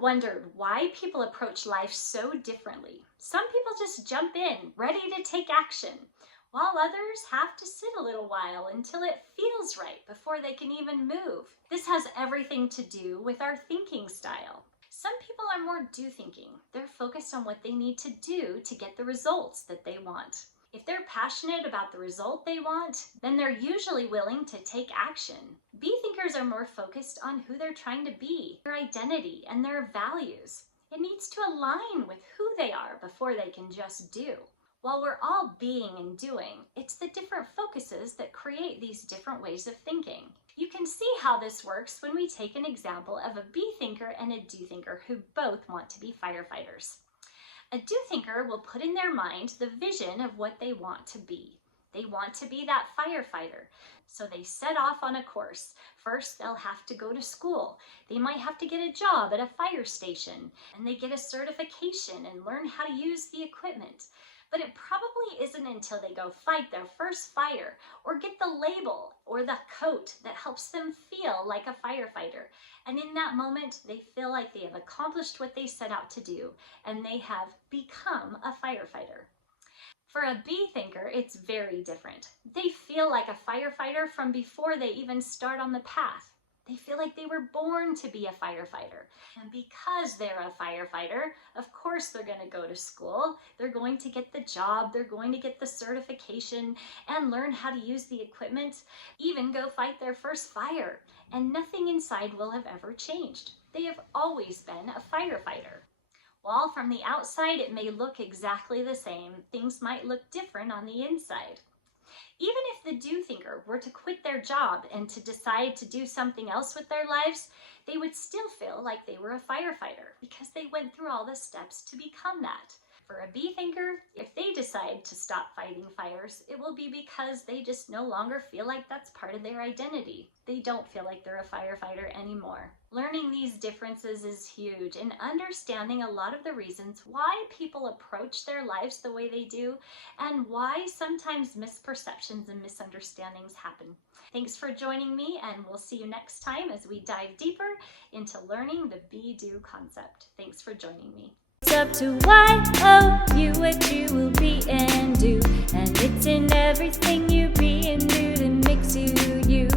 wondered why people approach life so differently? Some people just jump in, ready to take action, while others have to sit a little while until it feels right before they can even move. This has everything to do with our thinking style. Some people are more do-thinking. They're focused on what they need to do to get the results that they want. If they're passionate about the result they want, then they're usually willing to take action. BeThinkers are more focused on who they're trying to be, their identity, and their values. It needs to align with who they are before they can just do. While we're all being and doing, it's the different focuses that create these different ways of thinking. You can see how this works when we take an example of a BeThinker and a DoThinker who both want to be firefighters. A DoThinker will put in their mind the vision of what they want to be. They want to be that firefighter, so they set off on a course. First, they'll have to go to school. They might have to get a job at a fire station, and they get a certification and learn how to use the equipment. But it probably isn't until they go fight their first fire or get the label or the coat that helps them feel like a firefighter. And in that moment, they feel like they have accomplished what they set out to do and they have become a firefighter. For a BeThinker, it's very different. They feel like a firefighter from before they even start on the path. They feel like they were born to be a firefighter. And because they're a firefighter, of course they're going to go to school. They're going to get the job. They're going to get the certification and learn how to use the equipment, even go fight their first fire. And nothing inside will have ever changed. They have always been a firefighter. While from the outside it may look exactly the same, things might look different on the inside. Even if the DoThinker were to quit their job and to decide to do something else with their lives, they would still feel like they were a firefighter because they went through all the steps to become that. For a BeThinker, if they decide to stop fighting fires, it will be because they just no longer feel like that's part of their identity. They don't feel like they're a firefighter anymore. Learning these differences is huge, and understanding a lot of the reasons why people approach their lives the way they do and why sometimes misperceptions and misunderstandings happen. Thanks for joining me, and we'll see you next time as we dive deeper into learning the Be-Do concept. Thanks for joining me. It's up to why, oh, you, what you will be and do. And it's in everything you be and do that makes you you.